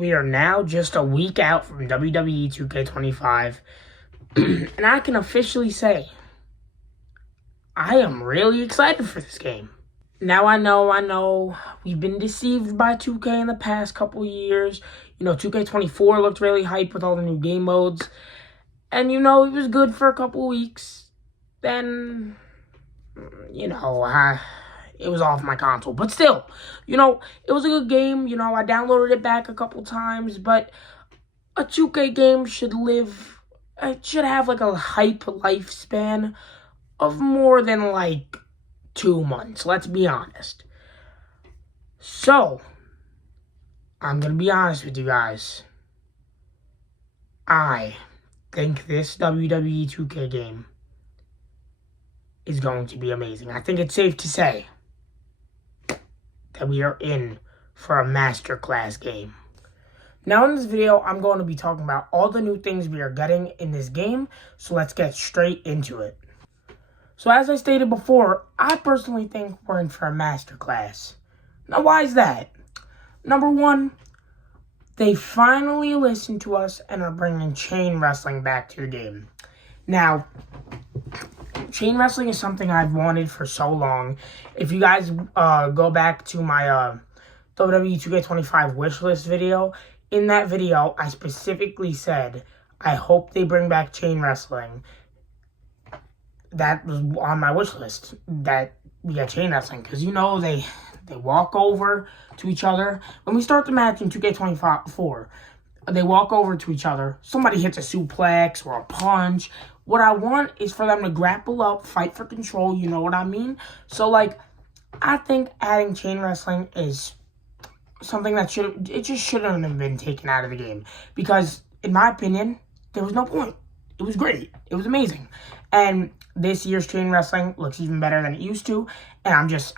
We are now just a week out from WWE 2K25, and I can officially say I am really excited for this game. Now I know, we've been deceived by 2K in the past couple years. 2K24 looked really hype with all the new game modes, and it was good for a couple weeks. Then, it was off my console. But still, it was a good game. I downloaded it back a couple times, but a 2K game should have like a hype lifespan of more than like 2 months. Let's be honest. So, I'm going to be honest with you guys. I think this WWE 2K game is going to be amazing. I think it's safe to say that we are in for a masterclass game. Now in this video, I'm going to be talking about all the new things we are getting in this game, so let's get straight into it. So as I stated before, I personally think we're in for a masterclass. Now why is that? Number one, they finally listened to us and are bringing chain wrestling back to the game. Now, chain wrestling is something I've wanted for so long. If you guys go back to my WWE 2K25 wishlist video, in that video, I specifically said, I hope they bring back chain wrestling. That was on my wishlist, that we get chain wrestling. Because, they walk over to each other. When we start the match in 2K24, they walk over to each other. Somebody hits a suplex or a punch. What I want is for them to grapple up, fight for control, you know what I mean? So, I think adding chain wrestling is something that just shouldn't have been taken out of the game. Because, in my opinion, there was no point. It was great. It was amazing. And this year's chain wrestling looks even better than it used to. And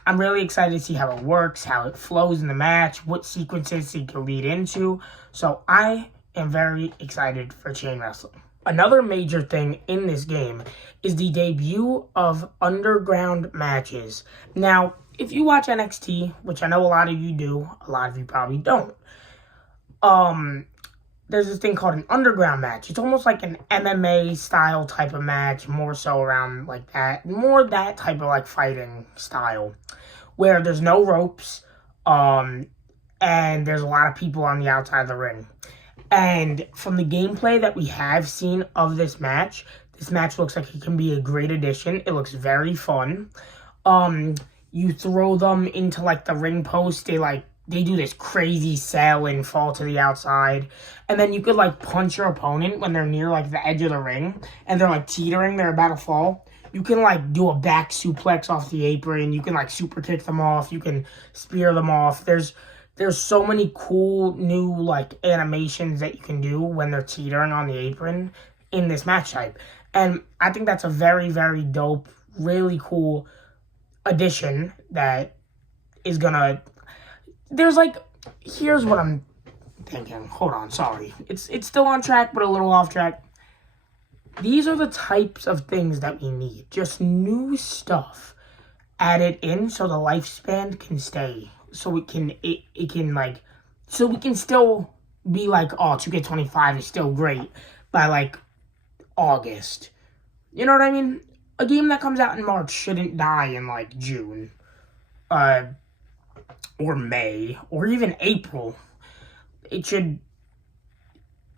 I'm really excited to see how it works, how it flows in the match, what sequences it can lead into. So I am very excited for chain wrestling. Another major thing in this game is the debut of underground matches. Now, if you watch NXT, which I know a lot of you do, a lot of you probably don't, there's this thing called an underground match. It's almost like an MMA style type of match, more so around like that, more that type of fighting style, where there's no ropes, and there's a lot of people on the outside of the ring. And from the gameplay that we have seen of this match looks like it can be a great addition. It looks very fun. You throw them into the ring post, they do this crazy sail and fall to the outside. And then you could punch your opponent when they're near the edge of the ring and they're teetering, they're about to fall. You can do a back suplex off the apron. You can super kick them off. You can spear them off. There's so many cool new animations that you can do when they're teetering on the apron in this match type. And I think that's a very, very dope, really cool addition that is gonna... here's what I'm thinking. Hold on, sorry. It's still on track, but a little off track. These are the types of things that we need. Just new stuff added in so the lifespan can stay. So we can still be oh, 2K25 is still great by August. You know what I mean? A game that comes out in March shouldn't die in June. Or May, or even April. It shouldn't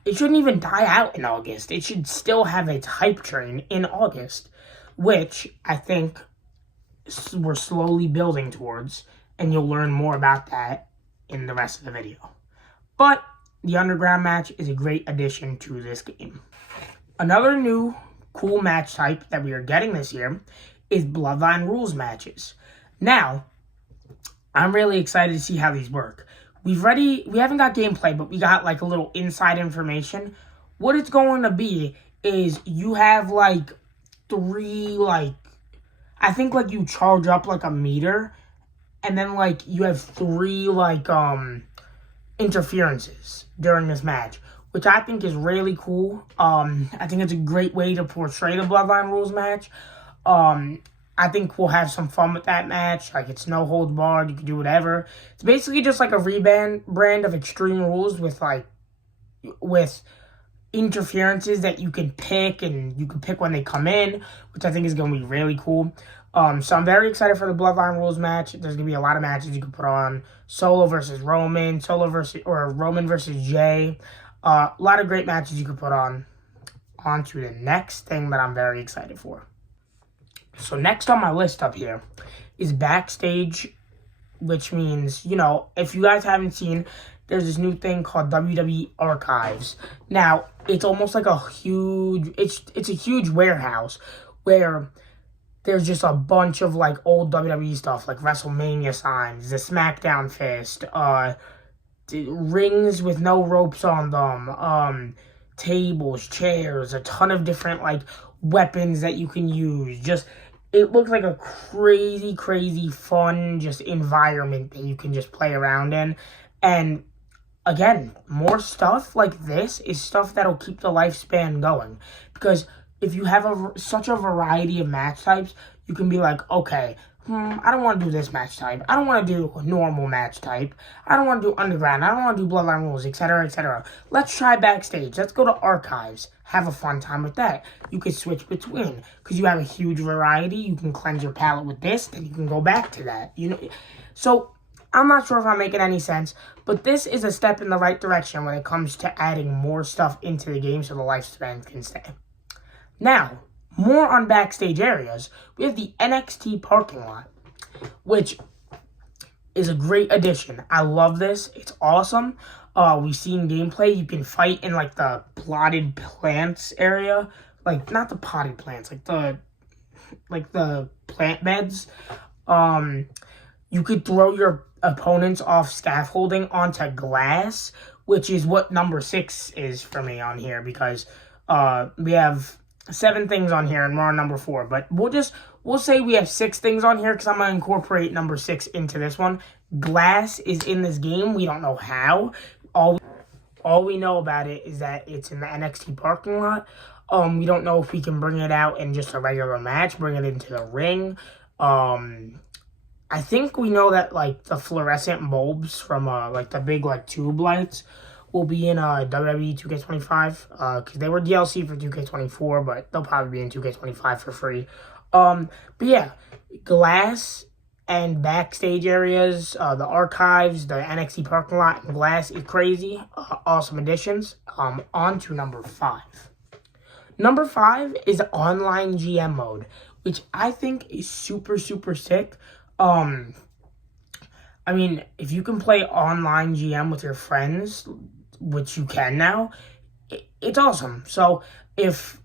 even die out in August. It should still have its hype train in August, which I think we're slowly building towards, and you'll learn more about that in the rest of the video. But the underground match is a great addition to this game. Another new cool match type that we are getting this year is Bloodline Rules matches. Now, I'm really excited to see how these work. We haven't got gameplay, but we got a little inside information. What it's going to be is you have three I think you charge up a meter, and then you have three interferences during this match, which I think is really cool. I think it's a great way to portray the Bloodline Rules match. I think we'll have some fun with that match. Like, it's no holds barred. You can do whatever. It's basically just like a brand of Extreme Rules with interferences that you can pick, and you can pick when they come in, which I think is going to be really cool. So I'm very excited for the Bloodline Rules match. There's going to be a lot of matches you can put on. Solo versus Roman, Roman versus Jay. A lot of great matches you can put on. On to the next thing that I'm very excited for. So next on my list up here is Backstage, which means, if you guys haven't seen, there's this new thing called WWE Archives. Now, it's almost like it's a huge warehouse where there's just a bunch of like old WWE stuff, like WrestleMania signs, the SmackDown fist, rings with no ropes on them, tables, chairs, a ton of different like weapons that you can use. Just, it looks like a crazy, crazy fun just environment that you can just play around in. And again, more stuff like this is stuff that'll keep the lifespan going. Because if you have such a variety of match types, you can be like, okay, I don't want to do this match type. I don't want to do a normal match type. I don't want to do underground. I don't want to do Bloodline Rules, etc., etc. Let's try Backstage. Let's go to Archives. Have a fun time with that. You can switch between because you have a huge variety. You can cleanse your palate with this, then you can go back to that. So I'm not sure if I'm making any sense, but this is a step in the right direction when it comes to adding more stuff into the game so the lifespan can stay. Now, more on backstage areas, we have the NXT parking lot, which is a great addition. I love this. It's awesome. We've seen gameplay. You can fight in like the plotted plants area. Like, not the potted plants, like the plant beds. You could throw your opponents off scaffolding onto glass, which is what number 6 is for me on here, because we have 7 things on here and we're on number 4, but we'll say we have 6 things on here because I'm going to incorporate number 6 into this one. Glass is in this game. We don't know how. All we know about it is that it's in the NXT parking lot. We don't know if we can bring it out in just a regular match, bring it into the ring. I think we know that like the fluorescent bulbs from like the big like tube lights will be in WWE 2K25 because they were DLC for 2K24, but they'll probably be in 2K25 for free. But yeah, glass and backstage areas, the archives, the NXT parking lot, and glass is crazy. Awesome additions. On to number 5. Number 5 is online GM mode, which I think is super, super sick. I mean, if you can play online GM with your friends, which you can now, it's awesome. So if,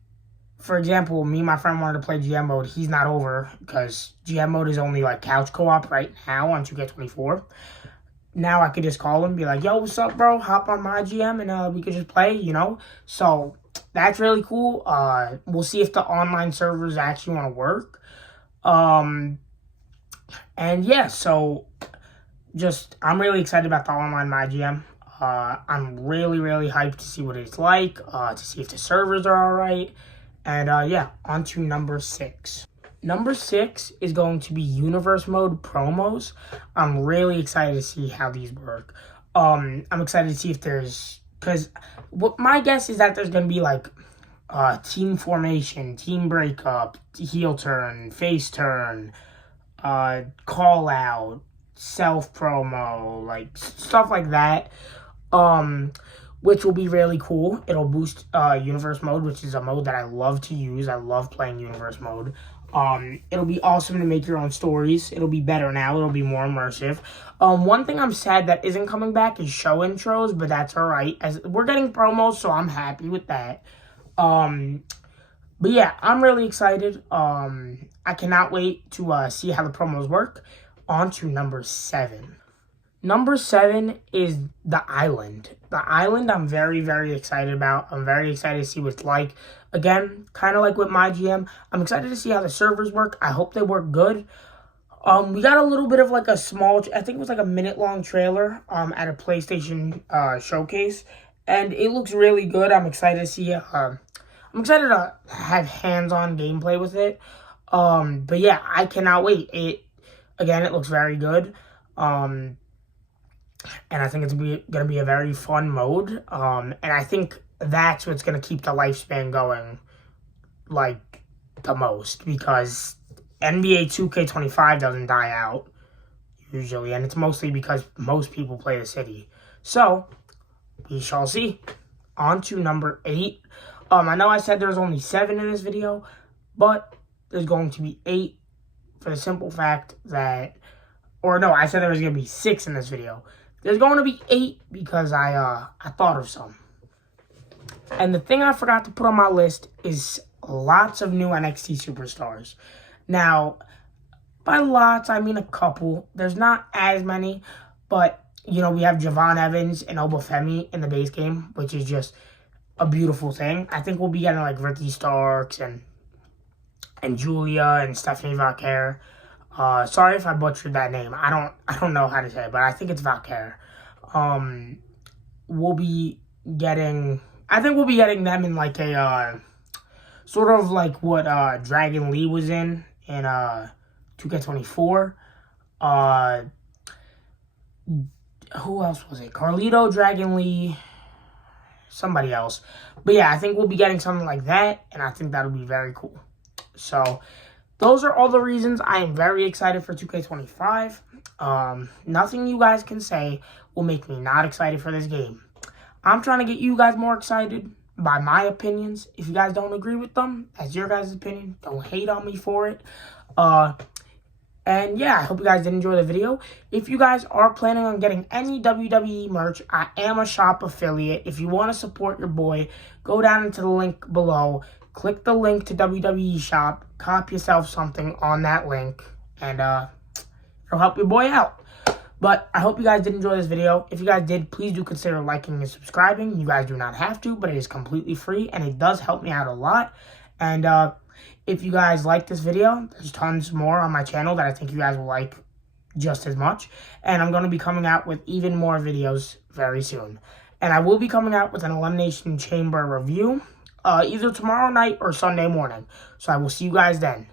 for example, me and my friend wanted to play GM mode, he's not over because GM mode is only like couch co-op right now on 2K24. Now I could just call him and be like, yo, what's up, bro? Hop on my GM and we could just play, So that's really cool. We'll see if the online servers actually want to work. And yeah, so I'm really excited about the online MyGM. I'm really, really hyped to see what it's like, to see if the servers are all right. And yeah, on to number 6. Number 6 is going to be Universe Mode promos. I'm really excited to see how these work. I'm excited to see if because what my guess is that there's going to be like team formation, team breakup, heel turn, face turn, call out, self promo, like stuff like that, which will be really cool. It'll boost Universe Mode, which is a mode that I love to use. I love playing Universe Mode. It'll be awesome to make your own stories. It'll be better now. It'll be more immersive. One thing I'm sad that isn't coming back is show intros, but that's all right. As we're getting promos, so I'm happy with that. But yeah, I'm really excited. I cannot wait to see how the promos work. On to number 7. Number 7 is The Island. The Island I'm very, very excited about. I'm very excited to see what it's like. Again, kind of like with my GM, I'm excited to see how the servers work. I hope they work good. We got a little bit of like a small, I think it was like a minute-long trailer at a PlayStation showcase. And it looks really good. I'm excited to see I'm excited to have hands-on gameplay with it. But yeah, I cannot wait. It looks very good. And I think it's going to be a very fun mode. And I think that's what's going to keep the lifespan going, like, the most. Because NBA 2K25 doesn't die out, usually. And it's mostly because most people play the city. So, we shall see. On to number 8. I know I said there's only 7 in this video, but there's going to be 8 for the simple fact that... Or no, I said there was going to be 6 in this video. There's going to be 8 because I thought of some. And the thing I forgot to put on my list is lots of new NXT superstars. Now, by lots, I mean a couple. There's not as many, but, you know, we have Javon Evans and Obafemi in the base game, which is just a beautiful thing. I think we'll be getting, like, Ricky Starks and Julia and Stephanie Valquer. Sorry if I butchered that name. I don't know how to say it, but I think it's Valquer. We'll be getting... I think we'll be getting them in, like, a... sort of like what Dragon Lee was in 2K24. Who else was it? Carlito, Dragon Lee, somebody else. But yeah, I think we'll be getting something like that, and I think that'll be very cool. So, those are all the reasons I am very excited for 2K25. Nothing you guys can say will make me not excited for this game. I'm trying to get you guys more excited by my opinions. If you guys don't agree with them, that's your guys' opinion. Don't hate on me for it. And yeah, I hope you guys did enjoy the video. If you guys are planning on getting any WWE merch, I am a shop affiliate. If you want to support your boy, go down into the link below. Click the link to WWE shop. Cop yourself something on that link. And it'll help your boy out. But I hope you guys did enjoy this video. If you guys did, please do consider liking and subscribing. You guys do not have to, but it is completely free. And it does help me out a lot. And if you guys like this video, there's tons more on my channel that I think you guys will like just as much. And I'm going to be coming out with even more videos very soon. And I will be coming out with an Elimination Chamber review either tomorrow night or Sunday morning. So I will see you guys then.